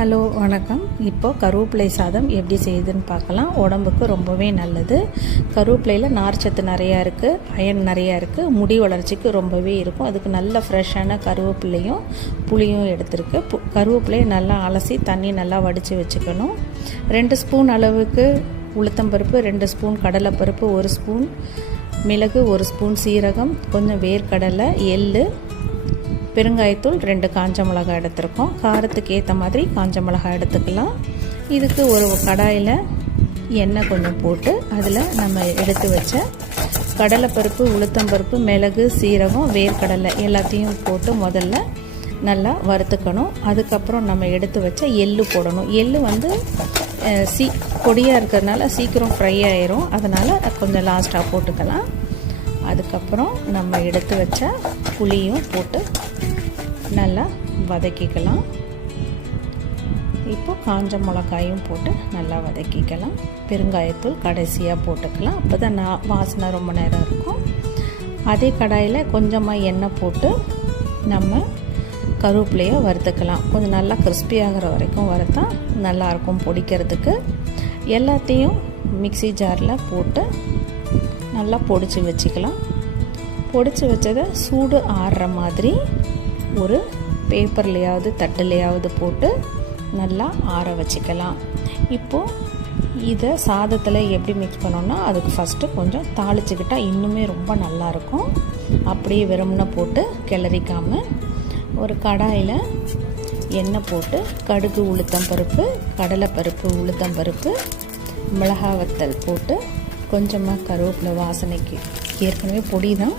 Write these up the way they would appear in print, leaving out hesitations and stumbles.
Hello வணக்கம். இப்போது கருவேப்பிலை சாதம் எப்படி செய்யுதுன்னு பார்க்கலாம். உடம்புக்கு ரொம்பவே நல்லது. கருவேப்பிலையில் நார்ச்சத்து நிறையா இருக்குது, அயன் நிறையா இருக்குது, முடி வளர்ச்சிக்கு ரொம்பவே இருக்கும். அதுக்கு நல்ல ஃப்ரெஷ்ஷான கருவேப்பிலையும் புளியும் எடுத்துருக்கு. கருவேப்பிலையை நல்லா அலசி தண்ணி நல்லா வடித்து வச்சுக்கணும். 2 ஸ்பூன் அளவுக்கு உளுத்தம்பருப்பு, 2 ஸ்பூன் கடலைப்பருப்பு, 1 ஸ்பூன் மிளகு, 1 ஸ்பூன் சீரகம், கொஞ்சம் வேர்க்கடலை, எள்ளு, பெருங்காயத்தூள், 2 காஞ்ச மிளகாய் எடுத்துருக்கோம். காரத்துக்கு ஏற்ற மாதிரி காஞ்ச மிளகாய் எடுத்துக்கலாம். இதுக்கு ஒரு கடாயில் எண்ணெய் கொஞ்சம் போட்டு அதில் நம்ம எடுத்து வச்ச கடலைப்பருப்பு, உளுத்தம்பருப்பு, மிளகு, சீரகம், வேர்க்கடலை எல்லாத்தையும் போட்டு முதல்ல நல்லா வறுத்துக்கணும். அதுக்கப்புறம் நம்ம எடுத்து வச்ச எள்ளு போடணும். எள்ளு வந்து பொடியாக இருக்கிறதுனால சீக்கிரம் ஃப்ரை ஆயிரும், அதனால் கொஞ்சம் லாஸ்ட்டாக போட்டுக்கலாம். அதுக்கப்புறம் நம்ம எடுத்து வச்ச புளியும் போட்டு நல்லா வதக்கிக்கலாம். இப்போ காஞ்ச மிளகாயும் போட்டு நல்லா வதக்கிக்கலாம். பெருங்காயத்தூள் கடைசியாக போட்டுக்கலாம், அப்போ தான் வாசனை ரொம்ப நேரம் இருக்கும். அதே கடாயில் கொஞ்சமாக எண்ணெய் போட்டு நம்ம கருவேப்பிலையை வறுத்துக்கலாம். கொஞ்சம் நல்லா கிறிஸ்பி ஆகிற வரைக்கும் வறுத்தா நல்லாயிருக்கும் பொடிக்கிறதுக்கு. எல்லாத்தையும் மிக்ஸி ஜாரில் போட்டு நல்லா பொடிச்சு வச்சுக்கலாம். பொடிச்சு வச்சதை சூடு ஆறுற மாதிரி ஒரு பேப்பர்லையாவது தட்டுலையாவது போட்டு நல்லா ஆற வச்சுக்கலாம். இப்போது இதை சாதத்தில் எப்படி மிக்ஸ் பண்ணோன்னா அதுக்கு ஃபஸ்ட்டு கொஞ்சம் தாளிச்சுக்கிட்டால் இன்னுமே ரொம்ப நல்லாயிருக்கும். அப்படியே வெறும்னு போட்டு கிளறிக்காமல் ஒரு கடாயில் எண்ணெய் போட்டு கடுகு, உளுத்தம்பருப்பு, கடலைப்பருப்பு, உளுத்தம்பருப்பு, மிளகாய் வத்தல் போட்டு கொஞ்சமாக கருவேப்பிலை, வாசனைக்கு ஏற்கனவே பொடி தான்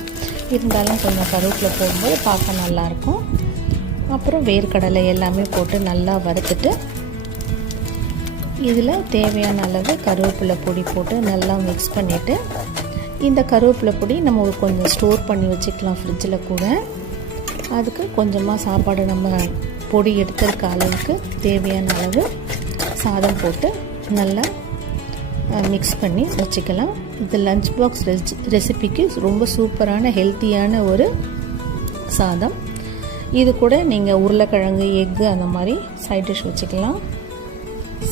இருந்தாலும் கொஞ்சம் கருவேப்பிலை போடும்போது பார்க்க நல்லாயிருக்கும். அப்புறம் வேர்க்கடலை எல்லாமே போட்டு நல்லா வறுத்துட்டு இதில் தேவையான அளவு கருவேப்பிலை பொடி போட்டு நல்லா மிக்ஸ் பண்ணிவிட்டு, இந்த கருவேப்பிலை பொடி நம்ம கொஞ்சம் ஸ்டோர் பண்ணி வச்சுக்கலாம் ஃப்ரிட்ஜில் கூட. அதுக்கு கொஞ்சமாக சாப்பாடு நம்ம பொடி எடுத்துருக்க அளவுக்கு தேவையான அளவு சாதம் போட்டு நல்லா மிக்ஸ் பண்ணி வச்சுக்கலாம். இது லஞ்ச் பாக்ஸ் ரெசிபிக்கு ரொம்ப சூப்பரான ஹெல்த்தியான ஒரு சாதம். இது கூட நீங்கள் உருளைக்கிழங்கு, எக்கு அந்த மாதிரி சைட் டிஷ் வச்சுக்கலாம்.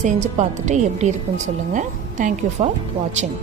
செஞ்சு பார்த்துட்டு எப்படி இருக்குன்னு சொல்லுங்கள். தேங்க்யூ ஃபார் வாட்சிங்.